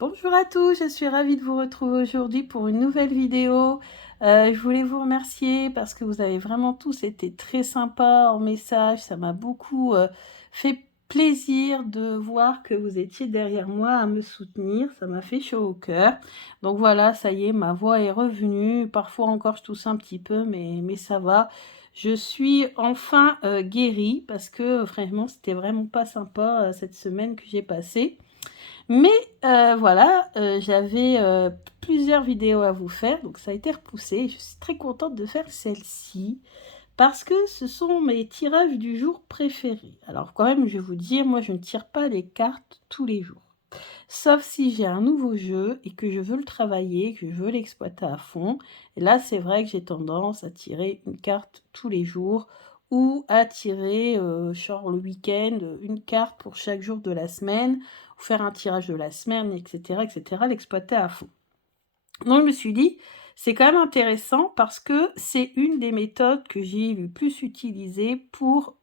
Bonjour à tous, je suis ravie de vous retrouver aujourd'hui pour une nouvelle vidéo. Je voulais vous remercier parce que vous avez vraiment tous été très sympas en message. Ça m'a beaucoup fait plaisir de voir que vous étiez derrière moi à me soutenir. Ça m'a fait chaud au cœur. Donc voilà, ça y est, ma voix est revenue. Parfois encore, je tousse un petit peu, mais ça va. Je suis enfin guérie parce que vraiment, c'était vraiment pas sympa cette semaine que j'ai passée. Mais voilà, j'avais plusieurs vidéos à vous faire, donc ça a été repoussé. Je suis très contente de faire celle-ci parce que ce sont mes tirages du jour préférés. Alors quand même, je vais vous dire, moi je ne tire pas les cartes tous les jours. Sauf si j'ai un nouveau jeu et que je veux le travailler, que je veux l'exploiter à fond. Et là, c'est vrai que j'ai tendance à tirer une carte tous les jours ou à tirer, genre le week-end, une carte pour chaque jour de la semaine, ou faire un tirage de la semaine, etc., l'exploiter à fond. Donc je me suis dit, c'est quand même intéressant parce que c'est une des méthodes que j'ai le plus utilisées pour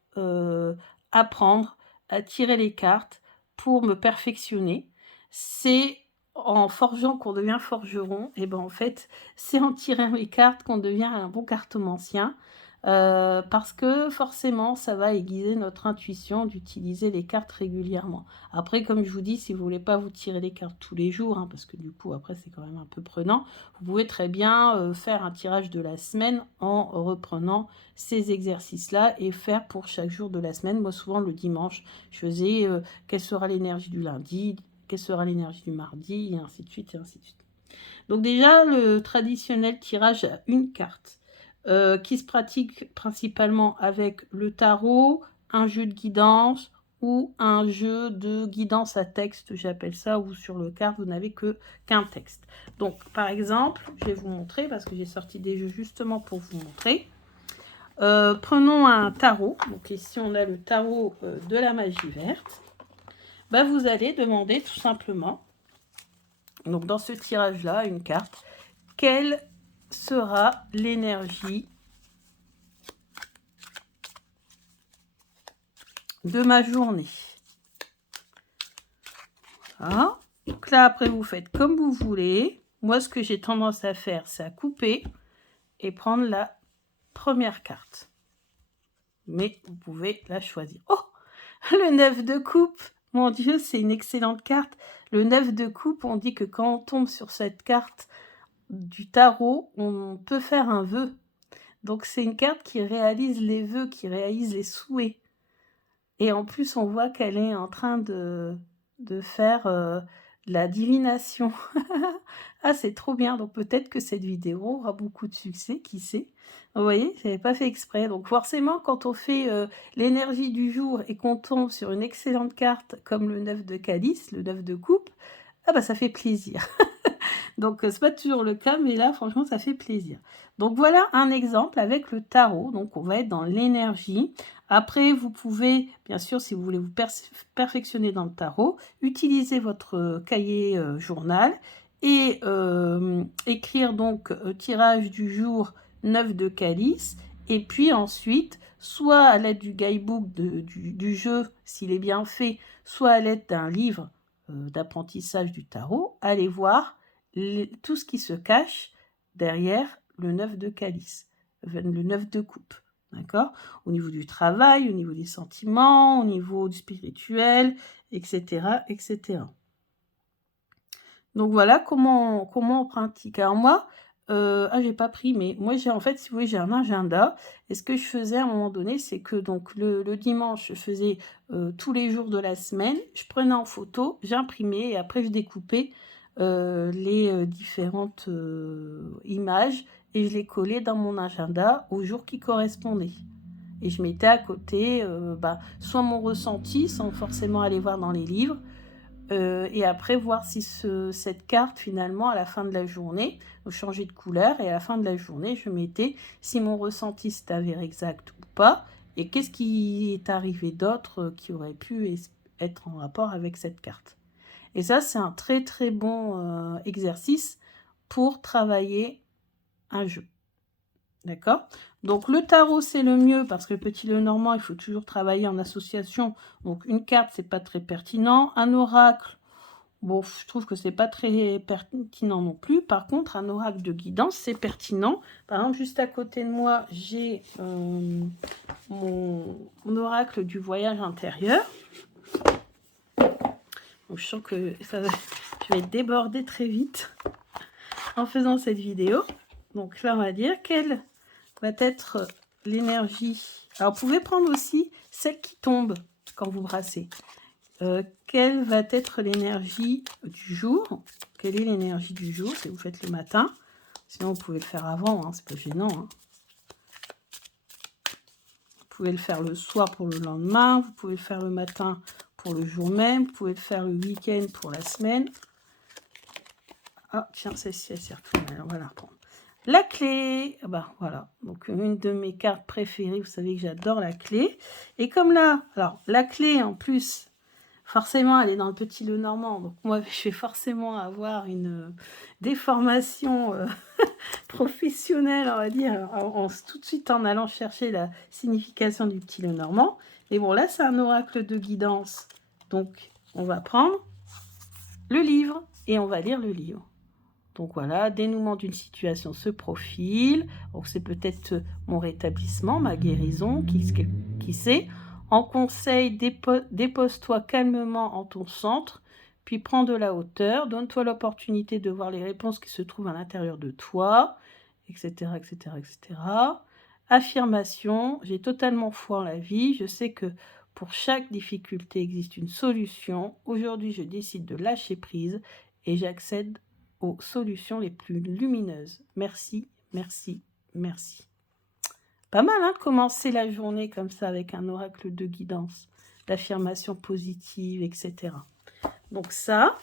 apprendre à tirer les cartes, pour me perfectionner. C'est en forgeant qu'on devient forgeron, et ben en fait, c'est en tirant les cartes qu'on devient un bon cartomancien. Parce que forcément, ça va aiguiser notre intuition d'utiliser les cartes régulièrement. Après, comme je vous dis, si vous voulez pas vous tirer les cartes tous les jours, parce que du coup, après, c'est quand même un peu prenant, vous pouvez très bien faire un tirage de la semaine en reprenant ces exercices-là et faire pour chaque jour de la semaine. Moi, souvent, le dimanche, je faisais quelle sera l'énergie du lundi, quelle sera l'énergie du mardi, et ainsi de suite, et ainsi de suite. Donc déjà, le traditionnel tirage à une carte, qui se pratique principalement avec le tarot, un jeu de guidance ou un jeu de guidance à texte, j'appelle ça, où sur le carte, vous n'avez qu'un texte. Donc, par exemple, je vais vous montrer, parce que j'ai sorti des jeux justement pour vous montrer. Prenons un tarot. Donc ici, on a le tarot de la magie verte. Bah, vous allez demander tout simplement, donc dans ce tirage-là, une carte, quelle sera l'énergie de ma journée. Voilà. Donc là, après, vous faites comme vous voulez. Moi, ce que j'ai tendance à faire, c'est à couper et prendre la première carte. Mais vous pouvez la choisir. Oh, le 9 de coupe. Mon Dieu, c'est une excellente carte. Le 9 de coupe, on dit que quand on tombe sur cette carte du tarot, on peut faire un vœu. Donc, c'est une carte qui réalise les vœux, qui réalise les souhaits. Et en plus, on voit qu'elle est en train de faire de la divination. Ah, c'est trop bien. Donc, peut-être que cette vidéo aura beaucoup de succès, qui sait. Vous voyez, je n'avais pas fait exprès. Donc, forcément, quand on fait l'énergie du jour et qu'on tombe sur une excellente carte comme le 9 de calice, le 9 de coupe, ah bah, ça fait plaisir. Donc, c'est pas toujours le cas, mais là, franchement, ça fait plaisir. Donc, voilà un exemple avec le tarot. Donc, on va être dans l'énergie. Après, vous pouvez, bien sûr, si vous voulez vous perfectionner dans le tarot, utiliser votre cahier journal et écrire donc tirage du jour 9 de calice. Et puis ensuite, soit à l'aide du guidebook du jeu, s'il est bien fait, soit à l'aide d'un livre d'apprentissage du tarot, allez voir tout ce qui se cache derrière le 9 de calice, le 9 de coupe. D'accord? Au niveau du travail, au niveau des sentiments, au niveau du spirituel, etc., etc. Donc voilà comment on pratique. Alors moi, j'ai pas pris, mais moi j'ai en fait, si vous voulez, j'ai un agenda. Et ce que je faisais à un moment donné, c'est que donc le dimanche, je faisais tous les jours de la semaine, je prenais en photo, j'imprimais et après je découpais les différentes images et je les collais dans mon agenda au jour qui correspondait. Et je mettais à côté soit mon ressenti, sans forcément aller voir dans les livres, et après voir si cette carte finalement à la fin de la journée changeait de couleur, et à la fin de la journée je mettais si mon ressenti s'est avéré exact ou pas, et qu'est-ce qui est arrivé d'autre qui aurait pu être en rapport avec cette carte. Et ça, c'est un très très bon exercice pour travailler un jeu. D'accord? Donc le tarot, c'est le mieux parce que le petit Lenormand, il faut toujours travailler en association. Donc une carte, c'est pas très pertinent. Un oracle, Bon, je trouve que c'est pas très pertinent non plus. Par contre, un oracle de guidance, c'est pertinent. Par exemple, juste à côté de moi, j'ai mon oracle du voyage intérieur. Donc, je sens que je vais déborder très vite en faisant cette vidéo. Donc là, on va dire quelle va être l'énergie. Alors, vous pouvez prendre aussi celle qui tombe quand vous brassez. Quelle va être l'énergie du jour? Quelle est l'énergie du jour si vous faites le matin? Sinon, vous pouvez le faire avant, hein, c'est pas gênant. Hein. Vous pouvez le faire le soir pour le lendemain, vous pouvez le faire le matin pour le jour même, vous pouvez le faire le week-end pour la semaine. Ah, tiens, celle-ci, elle s'est retournée. Alors, on va la reprendre. La clé, bah voilà, donc une de mes cartes préférées, vous savez que j'adore la clé. Et comme là, alors la clé en plus, forcément, elle est dans le petit Lenormand. Donc, moi, je vais forcément avoir une déformation professionnelle, on va dire, tout de suite en allant chercher la signification du petit Lenormand. Mais bon, là, c'est un oracle de guidance. Donc, on va prendre le livre et on va lire le livre. Donc voilà, dénouement d'une situation se profile. Donc c'est peut-être mon rétablissement, ma guérison, qui sait. En conseil, dépose-toi calmement en ton centre, puis prends de la hauteur, donne-toi l'opportunité de voir les réponses qui se trouvent à l'intérieur de toi, etc., etc., etc. Affirmation, j'ai totalement foi en la vie, je sais que pour chaque difficulté existe une solution. Aujourd'hui, je décide de lâcher prise et j'accède aux solutions les plus lumineuses. Merci, merci, merci. Pas mal, hein, de commencer la journée comme ça avec un oracle de guidance, d'affirmation positive, etc. Donc ça,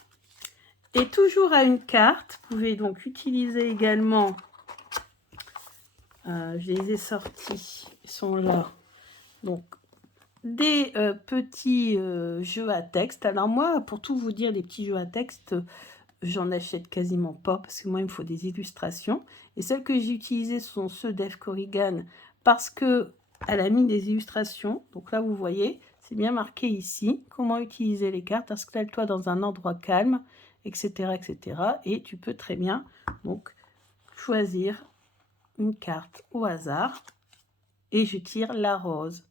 et toujours à une carte, vous pouvez donc utiliser également, je les ai sortis, ils sont là, donc des petits jeux à texte. Alors moi, pour tout vous dire, les petits jeux à texte, j'en achète quasiment pas parce que moi, il me faut des illustrations. Et celles que j'ai utilisées sont ceux d'Eve Corrigan parce qu'elle a mis des illustrations. Donc là, vous voyez, c'est bien marqué ici, comment utiliser les cartes. Installe-toi dans un endroit calme, etc., etc. Et tu peux très bien donc choisir une carte au hasard. Et je tire la rose.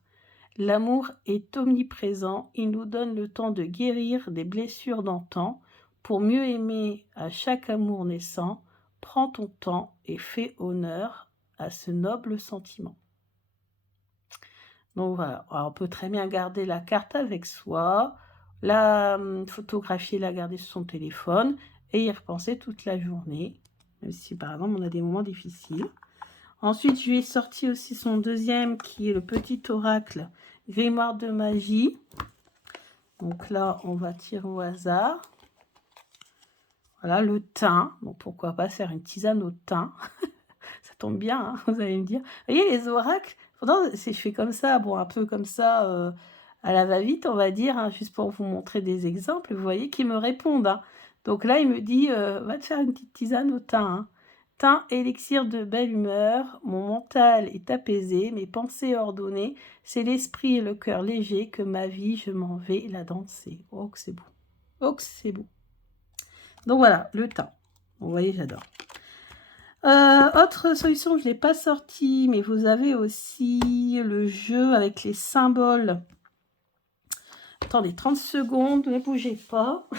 L'amour est omniprésent. Il nous donne le temps de guérir des blessures d'antan. Pour mieux aimer à chaque amour naissant, prends ton temps et fais honneur à ce noble sentiment. Donc voilà, alors on peut très bien garder la carte avec soi, la photographier, la garder sur son téléphone et y repenser toute la journée, même si par exemple on a des moments difficiles. Ensuite, je lui ai sorti aussi son deuxième qui est le petit oracle Grimoire de magie. Donc là, on va tirer au hasard. Voilà, le thym. Donc pourquoi pas faire une tisane au thym. Ça tombe bien, hein, vous allez me dire. Vous voyez, les oracles, pourtant, je fais comme ça, bon, un peu comme ça, à la va-vite, on va dire, hein, juste pour vous montrer des exemples. Vous voyez qu'ils me répondent. Hein. Donc là, il me dit, va te faire une petite tisane au thym. Hein. Thym, élixir de belle humeur, mon mental est apaisé, mes pensées ordonnées, c'est l'esprit et le cœur léger que ma vie, je m'en vais la danser. Oh, que c'est beau. Oh, que c'est beau. Donc voilà, le thym. Vous voyez, j'adore. Autre solution, je ne l'ai pas sorti, mais vous avez aussi le jeu avec les symboles. Attendez, 30 secondes, ne bougez pas.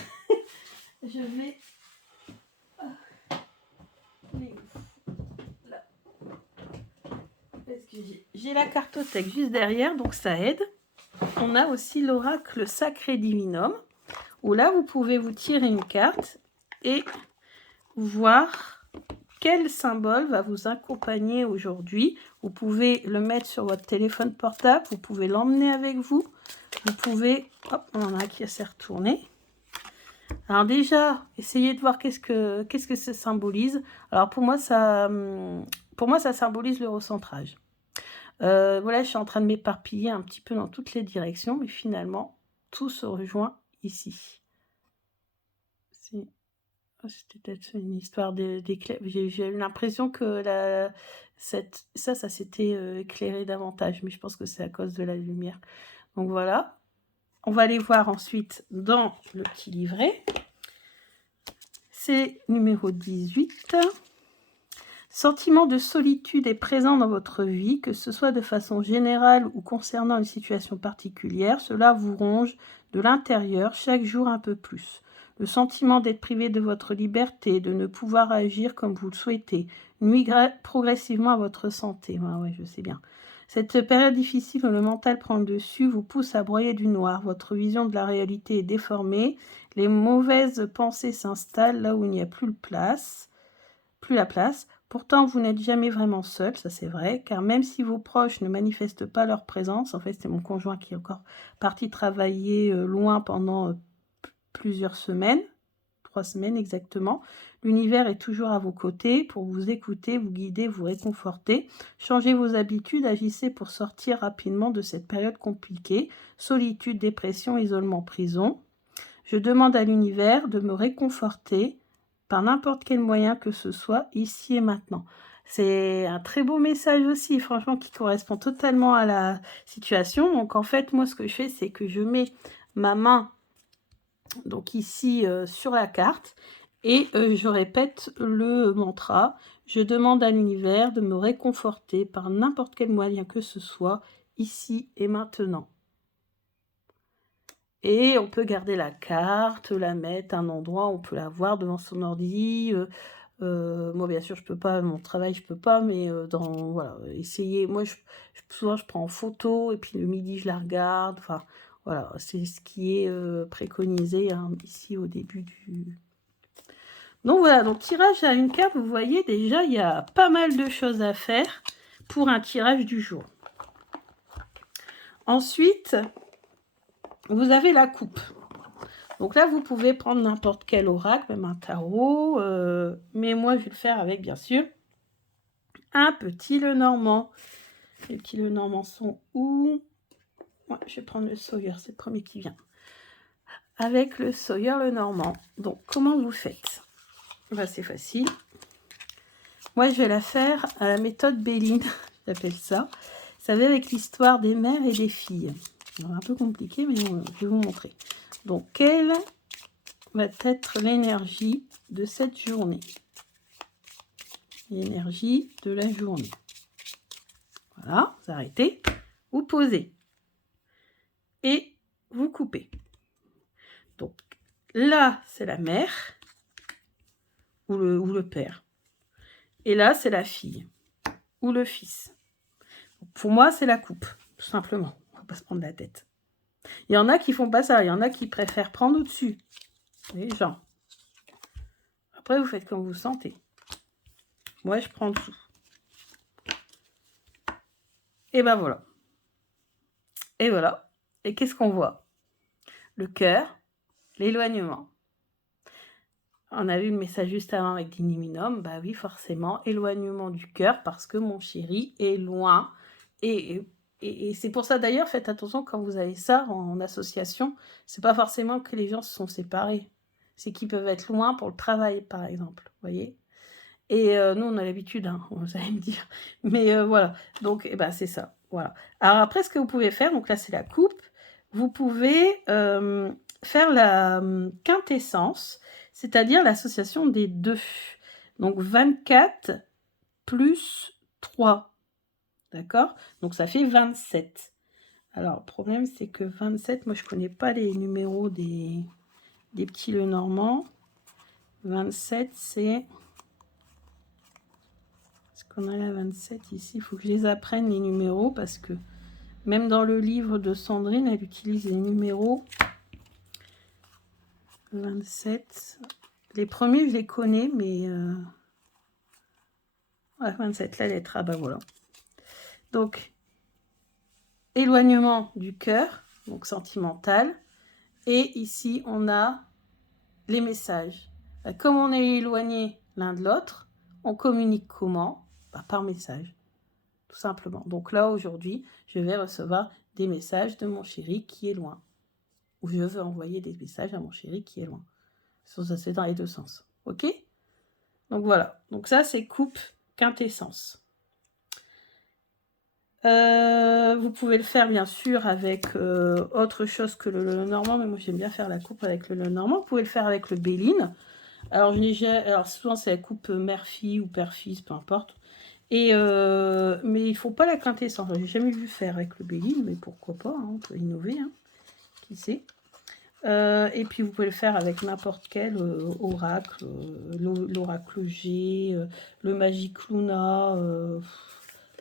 Je vais... Là. Parce que j'ai la cartothèque juste derrière, donc ça aide. On a aussi l'oracle Sacré Divinum, où là, vous pouvez vous tirer une carte et voir quel symbole va vous accompagner aujourd'hui. Vous pouvez le mettre sur votre téléphone portable, vous pouvez l'emmener avec vous, vous pouvez... Hop, on en a un qui s'est retourné. Alors déjà, essayez de voir qu'est-ce que ça symbolise. Alors pour moi, ça symbolise le recentrage. Voilà, je suis en train de m'éparpiller un petit peu dans toutes les directions, mais finalement, tout se rejoint ici. C'était peut-être une histoire d'éclair. J'ai eu l'impression que ça s'était éclairé davantage, mais je pense que c'est à cause de la lumière. Donc voilà. On va aller voir ensuite dans le petit livret. c'est numéro 18. Sentiment de solitude est présent dans votre vie, que ce soit de façon générale ou concernant une situation particulière. Cela vous ronge de l'intérieur chaque jour un peu plus. Le sentiment d'être privé de votre liberté, de ne pouvoir agir comme vous le souhaitez, nuit progressivement à votre santé. Ouais, je sais bien. Cette période difficile où le mental prend le dessus vous pousse à broyer du noir. Votre vision de la réalité est déformée. Les mauvaises pensées s'installent là où il n'y a plus la place. Pourtant, vous n'êtes jamais vraiment seul, ça c'est vrai, car même si vos proches ne manifestent pas leur présence, en fait c'est mon conjoint qui est encore parti travailler loin pendant plusieurs semaines, 3 semaines exactement, l'univers est toujours à vos côtés pour vous écouter, vous guider, vous réconforter. Changez vos habitudes, agissez pour sortir rapidement de cette période compliquée, solitude, dépression, isolement, prison. Je demande à l'univers de me réconforter par n'importe quel moyen que ce soit, ici et maintenant. C'est un très beau message aussi, franchement, qui correspond totalement à la situation. Donc, en fait, moi, ce que je fais, c'est que je mets ma main, donc ici, sur la carte, et je répète le mantra. Je demande à l'univers de me réconforter par n'importe quel moyen que ce soit, ici et maintenant. Et on peut garder la carte, la mettre à un endroit, on peut la voir devant son ordi. Moi, bien sûr, je peux pas, mon travail, je peux pas, mais voilà, essayer. Moi, souvent, je prends en photo et puis le midi, je la regarde. Enfin, voilà, c'est ce qui est préconisé hein, ici au début du... Donc voilà, donc tirage à une carte, vous voyez déjà, il y a pas mal de choses à faire pour un tirage du jour. Ensuite, vous avez la coupe. Donc là, vous pouvez prendre n'importe quel oracle, même un tarot. Mais moi, je vais le faire avec, bien sûr, un petit Lenormand. Les petits Lenormands sont où? Ouais, je vais prendre le Sawyer, c'est le premier qui vient. Avec le Sawyer Lenormand. Donc, comment vous faites? Ben, c'est facile. Moi, je vais la faire à la méthode Béline, j'appelle ça. Vous savez, avec l'histoire des mères et des filles. Alors, un peu compliqué, mais je vais vous montrer. Donc, quelle va être l'énergie de cette journée? L'énergie de la journée. Voilà, vous arrêtez, vous posez et vous coupez. Donc, là, c'est la mère ou le père. Et là, c'est la fille ou le fils. Pour moi, c'est la coupe, tout simplement. On ne va pas se prendre la tête. Il y en a qui font pas ça. Il y en a qui préfèrent prendre au-dessus. Les gens. Après, vous faites comme vous sentez. Moi, je prends en dessous. Et ben voilà. Et voilà. Et qu'est-ce qu'on voit? Le cœur, l'éloignement. On a vu le message juste avant avec Diniminum. Bah oui, forcément, éloignement du cœur parce que mon chéri est loin. Et c'est pour ça d'ailleurs, faites attention quand vous avez ça en association. C'est pas forcément que les gens se sont séparés. C'est qu'ils peuvent être loin pour le travail, par exemple. Vous voyez? Et nous, on a l'habitude, hein, vous allez me dire. Mais voilà. Donc, eh ben, c'est ça. Voilà. Alors après, ce que vous pouvez faire, donc là, c'est la coupe. Vous pouvez faire la quintessence, c'est-à-dire l'association des deux. Donc, 24 plus 3. D'accord? Donc, ça fait 27. Alors, le problème, c'est que 27, moi, je ne connais pas les numéros des petits Lenormand. 27, c'est... Est-ce qu'on a la 27 ici? Il faut que je les apprenne, les numéros, parce que même dans le livre de Sandrine, elle utilise les numéros. 27. Les premiers, je les connais, mais... Ouais, 27, la lettre. Ah ben voilà. Donc, éloignement du cœur, donc sentimental. Et ici, on a les messages. Comme on est éloigné l'un de l'autre, on communique comment? Par message, tout simplement. Donc là, aujourd'hui, je vais recevoir des messages de mon chéri qui est loin. Ou je veux envoyer des messages à mon chéri qui est loin. Ça, c'est dans les deux sens. OK? Donc voilà. Donc ça, c'est coupe quintessence. Vous pouvez le faire bien sûr avec autre chose que le Lenormand, mais moi j'aime bien faire la coupe avec le Lenormand. Vous pouvez le faire avec le Béline. Alors, alors souvent, c'est la coupe mère-fille ou père-fils, peu importe. Et mais il faut pas la quintessence. J'ai jamais vu faire avec le Béline, mais pourquoi pas, hein, on peut innover, hein, qui sait. Et puis vous pouvez le faire avec n'importe quel oracle, l'oracle G, le Magic Luna,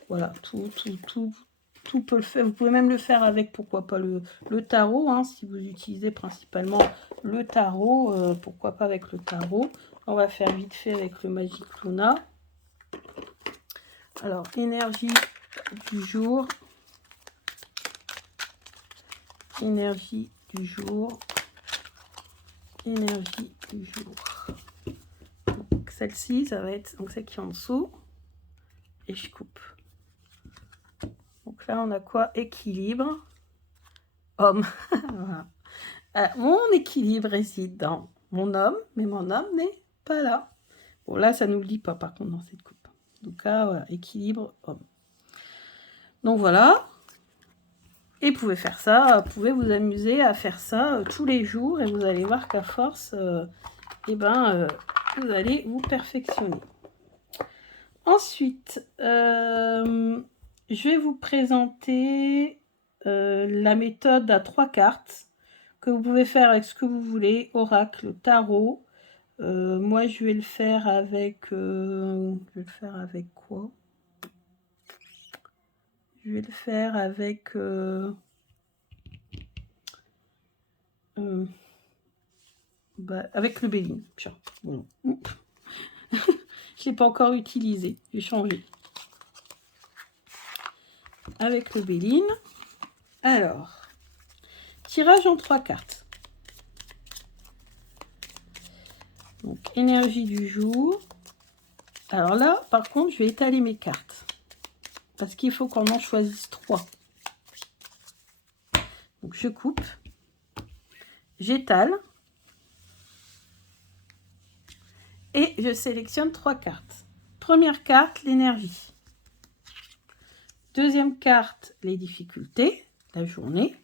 voilà, tout peut le faire. Vous pouvez même le faire avec, pourquoi pas, le tarot, hein, si vous utilisez principalement le tarot, pourquoi pas avec le tarot. On va faire vite fait avec le Magic Luna. Alors, énergie du jour. Énergie du jour. Énergie du jour. Celle-ci, ça va être donc celle qui est en dessous. Et je coupe. Donc là, on a quoi? Équilibre. Homme. Voilà. Mon équilibre réside dans mon homme, mais mon homme n'est pas là. Bon, là, ça ne nous le dit pas, par contre, dans cette coupe. Donc là, voilà, équilibre, homme. Donc voilà. Et vous pouvez faire ça, vous pouvez vous amuser à faire ça tous les jours, et vous allez voir qu'à force, vous allez vous perfectionner. Ensuite, je vais vous présenter la méthode à 3 cartes que vous pouvez faire avec ce que vous voulez, oracle, tarot. Moi, je vais le faire avec quoi? Je vais le faire avec avec le Béline. Tiens, bon. Je l'ai pas encore utilisé, j'ai changé. Avec le Béline. Alors, tirage en 3 cartes. Donc, énergie du jour. Alors là, par contre, je vais étaler mes cartes. Parce qu'il faut qu'on en choisisse 3. Donc, je coupe. J'étale. Et je sélectionne 3 cartes. Première carte, l'énergie. Deuxième carte, les difficultés, la journée.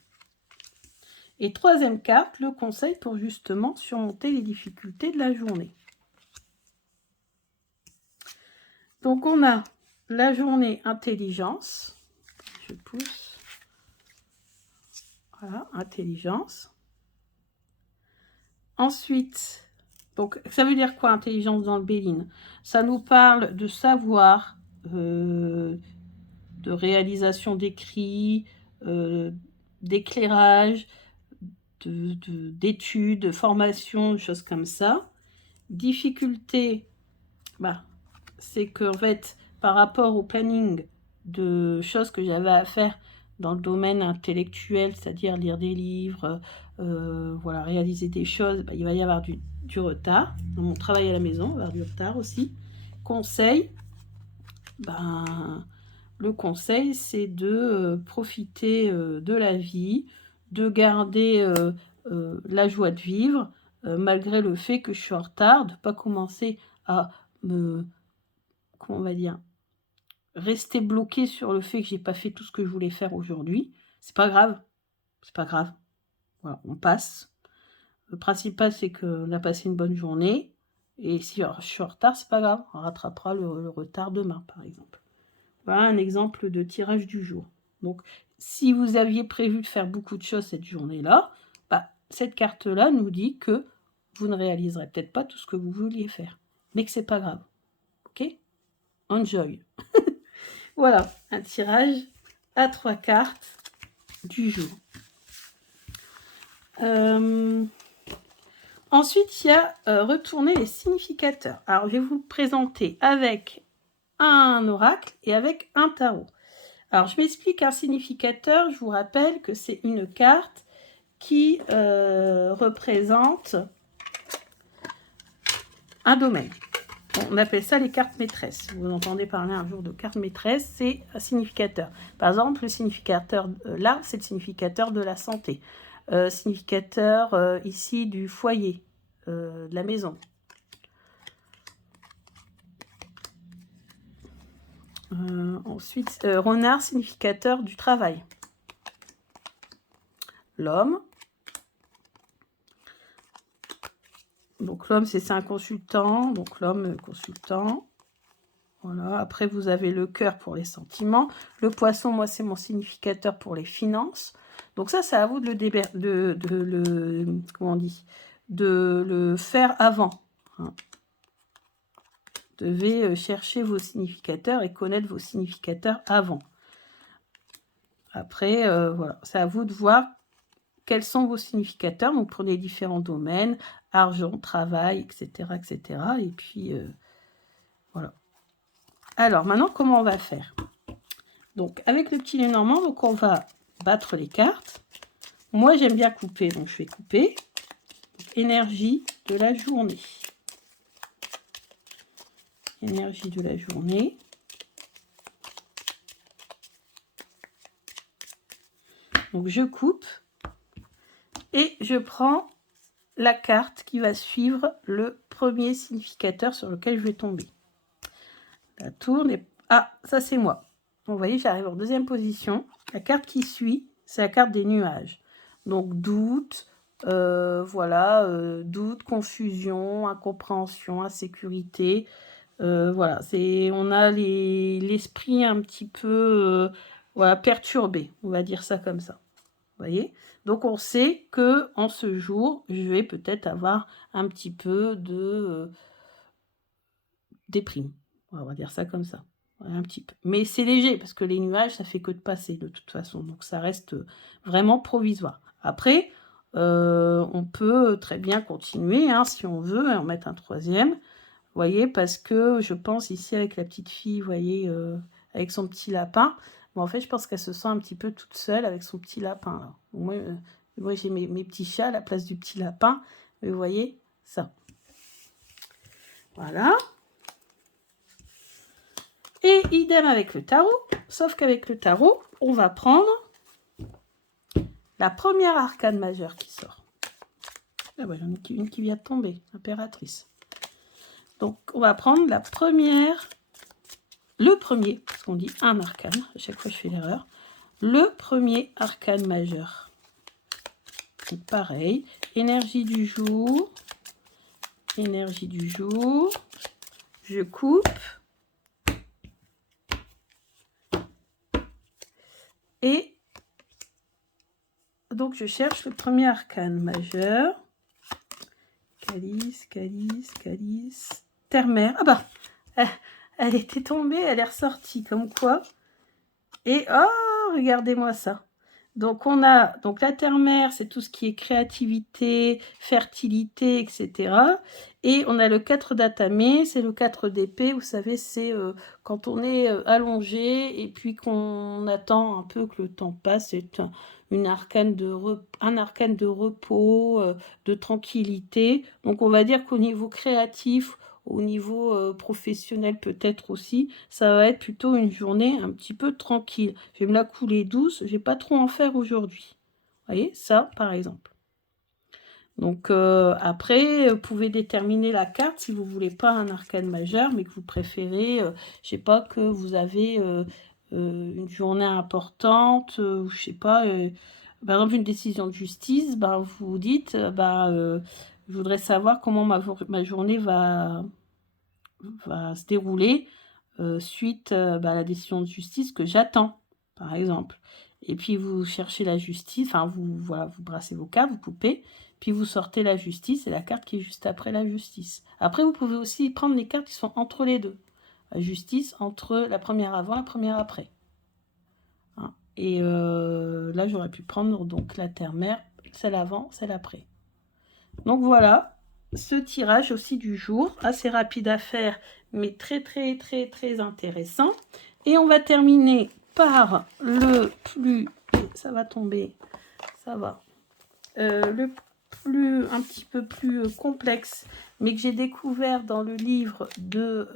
Et troisième carte, le conseil pour justement surmonter les difficultés de la journée. Donc, on a la journée intelligence. Je pousse. Voilà, intelligence. Ensuite, donc, ça veut dire quoi, intelligence dans le Béline? Ça nous parle de savoir, de réalisation d'écrits, d'éclairage, d'études, de formation, des choses comme ça. Difficulté, c'est que en fait, par rapport au planning de choses que j'avais à faire dans le domaine intellectuel, c'est-à-dire lire des livres, voilà, réaliser des choses, il va y avoir du retard. Dans mon travail à la maison, il va y avoir du retard aussi. Conseil, le conseil, c'est de profiter de la vie, de garder la joie de vivre, malgré le fait que je suis en retard, de ne pas commencer à me... Comment on va dire, rester bloqué sur le fait que j'ai pas fait tout ce que je voulais faire aujourd'hui. C'est pas grave. C'est pas grave. Voilà, on passe. Le principal, c'est qu'on a passé une bonne journée. Et si je suis en retard, c'est pas grave. On rattrapera le retard demain, par exemple. Voilà un exemple de tirage du jour. Donc, si vous aviez prévu de faire beaucoup de choses cette journée-là, cette carte-là nous dit que vous ne réaliserez peut-être pas tout ce que vous vouliez faire. Mais que c'est pas grave. Ok ? Enjoy. Voilà, un tirage à 3 cartes du jour. Ensuite, il y a retourner les significateurs. Alors, je vais vous le présenter avec un oracle et avec un tarot. Alors, je m'explique, un significateur, je vous rappelle que c'est une carte qui représente un domaine. On appelle ça les cartes maîtresses. Vous entendez parler un jour de cartes maîtresses, c'est un significateur. Par exemple, le significateur là, c'est le significateur de la santé. Significateur ici du foyer, de la maison. Ensuite, renard, significateur du travail. L'homme. Donc l'homme, c'est un consultant. Donc l'homme, consultant. Voilà. Après, vous avez le cœur pour les sentiments. Le poisson, moi, c'est mon significateur pour les finances. Donc ça, c'est à vous de comment on dit, de le faire avant. Hein. Vous devez chercher vos significateurs et connaître vos significateurs avant. Après, voilà, c'est à vous de voir quels sont vos significateurs. Donc pour les différents domaines, argent, travail, etc., etc. Et puis, voilà. Alors, maintenant, comment on va faire? Donc, avec le petit Lenormand, donc on va battre les cartes. Moi, j'aime bien couper, donc je vais couper. Donc, énergie de la journée. Énergie de la journée. Donc, je coupe. Et je prends la carte qui va suivre le premier significateur sur lequel je vais tomber. La tourne et... Ah, ça c'est moi. Vous voyez, j'arrive en deuxième position. La carte qui suit, c'est la carte des nuages. Donc, doute, voilà, doute, confusion, incompréhension, insécurité. Voilà, on a l'esprit un petit peu voilà, perturbé, on va dire ça comme ça. Vous voyez? Donc, on sait que en ce jour, je vais peut-être avoir un petit peu de déprime. On va dire ça comme ça. Un petit peu. Mais c'est léger, parce que les nuages, ça fait que de passer, de toute façon. Donc, ça reste vraiment provisoire. Après, on peut très bien continuer, hein, si on veut, et en mettre un troisième. Vous voyez, parce que je pense ici, avec la petite fille, vous voyez, avec son petit lapin, bon, en fait, je pense qu'elle se sent un petit peu toute seule avec son petit lapin. Là. Moi j'ai mes petits chats à la place du petit lapin. Mais vous voyez, ça. Voilà. Et idem avec le tarot, sauf qu'avec le tarot, on va prendre la première arcane majeure qui sort. Ah bah, j'en ai une qui vient de tomber, impératrice. Donc, on va prendre la première, le premier, parce qu'on dit un arcane, à chaque fois je fais l'erreur, le premier arcane majeur. Donc, pareil, énergie du jour, je coupe. Et donc, je cherche le premier arcane majeur. Calice, calice, calice. Terre-mère. Ah bah, elle était tombée, elle est ressortie, comme quoi. Et oh, regardez-moi ça. Donc, on a donc la terre-mère, c'est tout ce qui est créativité, fertilité, etc. Et on a le 4 d'atamé, c'est le 4 d'épée. Vous savez, c'est quand on est allongé et puis qu'on attend un peu que le temps passe. C'est un arcane de repos, de tranquillité. Donc, on va dire qu'au niveau créatif, au niveau professionnel peut-être aussi, ça va être plutôt une journée un petit peu tranquille. Je vais me la couler douce, je vais pas trop en faire aujourd'hui. Vous voyez, ça par exemple. Donc après, vous pouvez déterminer la carte si vous voulez pas un arcane majeur, mais que vous préférez, je sais pas, que vous avez une journée importante, ou je sais pas, par exemple une décision de justice, ben, vous vous dites, je voudrais savoir comment ma journée va se dérouler suite à la décision de justice que j'attends, par exemple. Et puis vous cherchez la justice, enfin voilà, vous brassez vos cartes, vous coupez, puis vous sortez la justice et la carte qui est juste après la justice. Après, vous pouvez aussi prendre les cartes qui sont entre les deux. La justice entre la première avant, la première après. Hein. Et là, j'aurais pu prendre donc la terre-mère, celle avant, celle après. Donc voilà, ce tirage aussi du jour, assez rapide à faire, mais très très très très intéressant. Et on va terminer par le plus, ça va tomber, ça va, le plus, un petit peu plus complexe, mais que j'ai découvert dans le livre de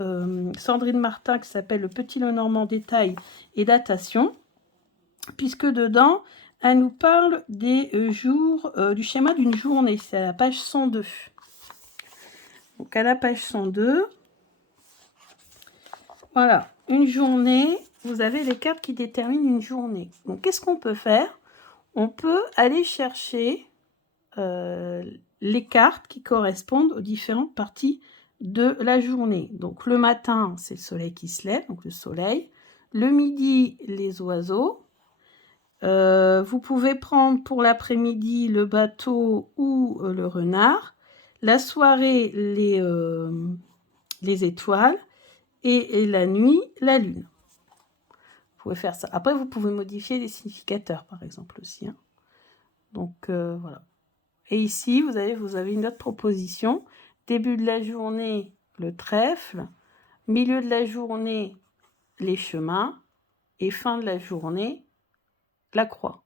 Sandrine Martin qui s'appelle Le Petit Lenormand détail et datation, puisque dedans, elle nous parle des jours, du schéma d'une journée. C'est à la page 102. Donc, à la page 102, voilà, une journée, vous avez les cartes qui déterminent une journée. Donc, qu'est-ce qu'on peut faire? On peut aller chercher les cartes qui correspondent aux différentes parties de la journée. Donc le matin, c'est le soleil qui se lève, donc le soleil. Le midi, les oiseaux. Vous pouvez prendre pour l'après-midi le bateau ou le renard. La soirée, les étoiles. Et la nuit, la lune. Vous pouvez faire ça. Après, vous pouvez modifier les significateurs, par exemple, aussi. Hein. Donc, voilà. Et ici, vous avez une autre proposition. Début de la journée, le trèfle. Milieu de la journée, les chemins. Et fin de la journée, la croix.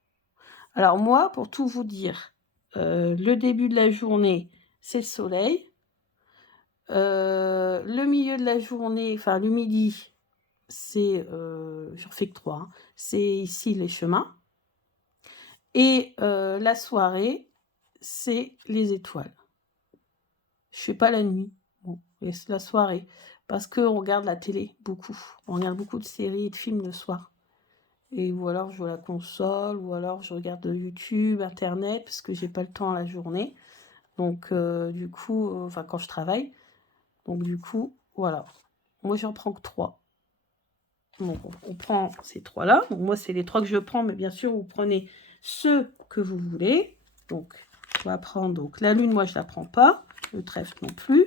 Alors moi, pour tout vous dire, le début de la journée, c'est le soleil. Le milieu de la journée, enfin le midi, c'est, j'en fais que 3, hein, c'est ici les chemins. Et la soirée, c'est les étoiles. Je fais pas la nuit, bon, et c'est la soirée, parce qu'on regarde la télé beaucoup. On regarde beaucoup de séries et de films le soir. Et ou alors je joue à la console, ou alors je regarde YouTube, Internet, parce que j'ai pas le temps à la journée. Donc du coup, enfin quand je travaille. Donc du coup, voilà. Moi j'en prends que 3. Donc on prend ces 3-là. Donc moi c'est les 3 que je prends, mais bien sûr vous prenez ceux que vous voulez. Donc on va prendre donc la lune, moi je la prends pas. Le trèfle non plus.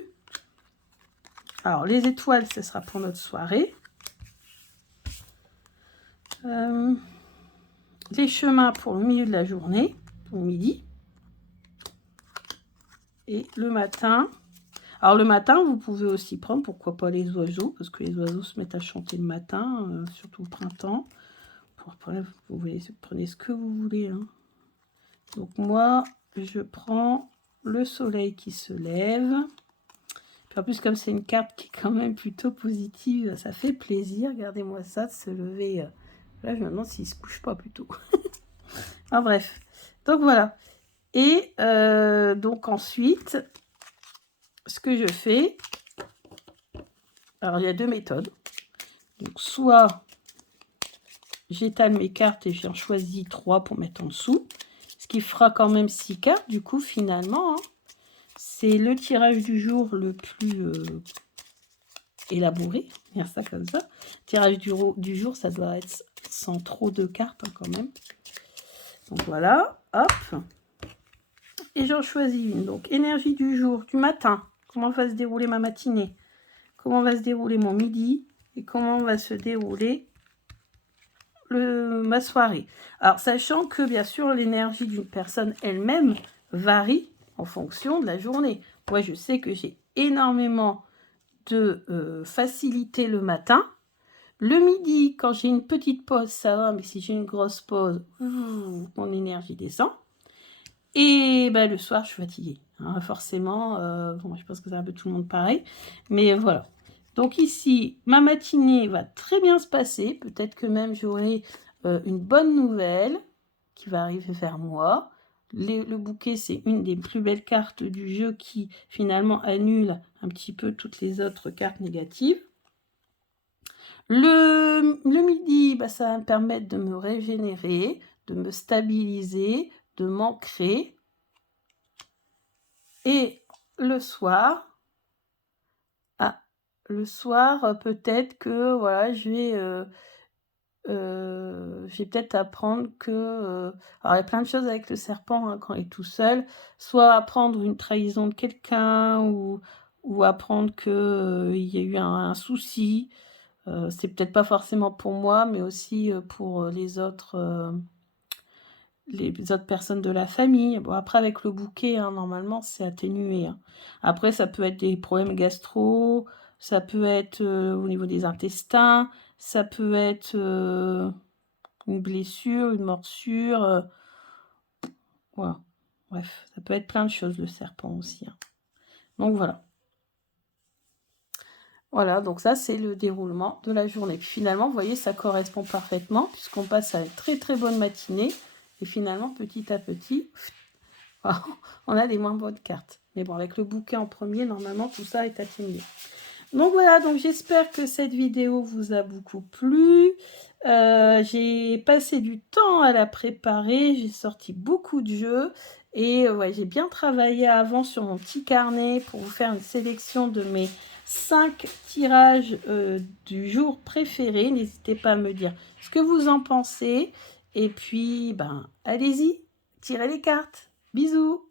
Alors les étoiles, ce sera pour notre soirée. Les chemins pour le milieu de la journée, pour le midi. Et le matin. Alors le matin, vous pouvez aussi prendre, pourquoi pas les oiseaux, parce que les oiseaux se mettent à chanter le matin, surtout au printemps. Vous prenez ce que vous voulez. Hein. Donc moi, je prends le soleil qui se lève. Puis en plus, comme c'est une carte qui est quand même plutôt positive, ça fait plaisir. Regardez-moi ça, de se lever. Là, je me demande s'il ne se couche pas plutôt. Enfin bref. Donc voilà. Et donc ensuite, ce que je fais, alors il y a 2 méthodes. Donc soit j'étale mes cartes et j'en choisis 3 pour mettre en dessous, ce qui fera quand même 6 cartes du coup finalement. Hein. C'est le tirage du jour le plus élaboré, dire ça comme ça. Tirage du jour, ça doit être sans trop de cartes hein, quand même. Donc voilà, hop. Et j'en choisis une. Donc énergie du jour, du matin. Comment va se dérouler ma matinée? Comment va se dérouler mon midi? Et comment va se dérouler ma soirée? Alors sachant que bien sûr l'énergie d'une personne elle-même varie en fonction de la journée. Moi je sais que j'ai énormément de facilité le matin. Le midi, quand j'ai une petite pause, ça va, mais si j'ai une grosse pause, mon énergie descend. Et ben, le soir, je suis fatiguée. Hein, forcément, bon, je pense que c'est un peu tout le monde pareil. Mais voilà. Donc ici, ma matinée va très bien se passer. Peut-être que même j'aurai une bonne nouvelle qui va arriver vers moi. Le bouquet, c'est une des plus belles cartes du jeu qui finalement annule un petit peu toutes les autres cartes négatives. Le midi, bah, ça va me permettre de me régénérer, de me stabiliser, de m'ancrer. Et le soir, peut-être que voilà, je vais peut-être apprendre que... alors, il y a plein de choses avec le serpent hein, quand il est tout seul. Soit apprendre une trahison de quelqu'un ou apprendre qu'il y a eu un souci. C'est peut-être pas forcément pour moi, mais aussi pour les autres personnes de la famille. Bon, après, avec le bouquet, hein, normalement, c'est atténué. Hein. Après, ça peut être des problèmes gastro, ça peut être au niveau des intestins, ça peut être une blessure, une morsure. Voilà. Bref, ça peut être plein de choses, le serpent aussi. Hein. Donc, voilà. Voilà, donc ça, c'est le déroulement de la journée. Puis finalement, vous voyez, ça correspond parfaitement puisqu'on passe à une très, très bonne matinée. Et finalement, petit à petit, on a des moins bonnes cartes. Mais bon, avec le bouquet en premier, normalement, tout ça est atténué. Donc voilà, donc j'espère que cette vidéo vous a beaucoup plu. J'ai passé du temps à la préparer, j'ai sorti beaucoup de jeux Et ouais, j'ai bien travaillé avant sur mon petit carnet pour vous faire une sélection de mes 5 tirages du jour préféré. N'hésitez pas à me dire ce que vous en pensez. Et puis, ben, allez-y, tirez les cartes. Bisous!